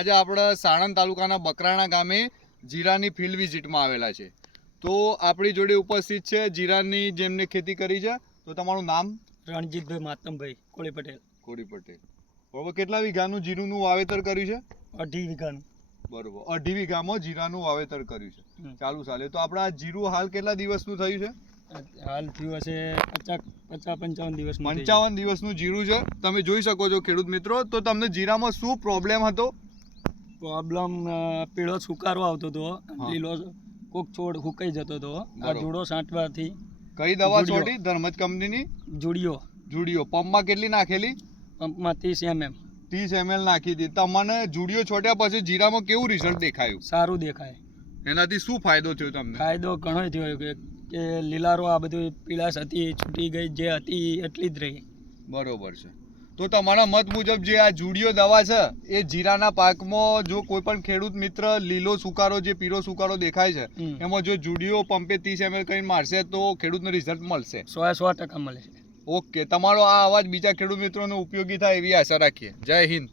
આજે આપણે સાણંદ તાલુકાના બકરાણા ગામે જીરાની ફિલ્ડ વિઝિટમાં આવેલા છે. તો આપણી જોડે ઉપસ્થિત છે જીરાની જેમને ખેતી કરી છે. તો તમારું નામ? રણજીતભાઈ માતમભાઈ કોળી પટેલ. કોળી પટેલ. બરોબર. કેટલા વીઘાનું જીરુંનું વાવેતર કર્યું છે? 2.5 વીઘાનું. બરોબર. 2.5 વીઘામાં જીરાનું વાવેતર કર્યું છે. ચાલુ સાલે. તો આપણે આ જીરું હાલ કેટલા દિવસનું થયું છે? હાલ થયું હશે 50-55 દિવસનું. 55 દિવસનું જીરું છે. તમે જોઈ શકો છો ખેડૂત મિત્રો. તો તમને જીરામાં શું પ્રોબ્લેમ હતો? પ્રોબ્લેમ પીળો સુકારો આવતો હતો, લીલો કોક છોડ હુકાઈ જતો હતો. આ જોડો છાંટવાથી. કઈ દવા છોડી? ધર્મજ કંપનીની જુડિયો. પંપમાં કેટલી નાખેલી? પંપમાં 30 mm. 30 ml નાખી હતી. તમને જુડિયો છોડ્યા પછી જીરામાં કેવું રિઝલ્ટ દેખાયું? સારું દેખાય. એનાથી શું ફાયદો થયો તમને? ફાયદો ઘણો થયો કે લીલારો આ બધું પીળાશ હતી છૂટી ગઈ, જે હતી એટલી જ રહી. બરોબર છે. તો તમારા મત મુજબ જે આ જુડિયો દવા છે એ જીરાના પાકમાં જો કોઈ પણ ખેડૂત મિત્ર લીલો સુકારો જે પીળો સુકારો દેખાય છે એમાં જો જુડિયો પંપે 30 ml કરીને મારશે તો ખેડૂતને રિઝલ્ટ મળશે? 100% મળે છે. ઓકે. તમારો આ અવાજ બીજા ખેડૂત મિત્રોને ઉપયોગી થાય એવી આશા રાખીએ. જય હિન્દ.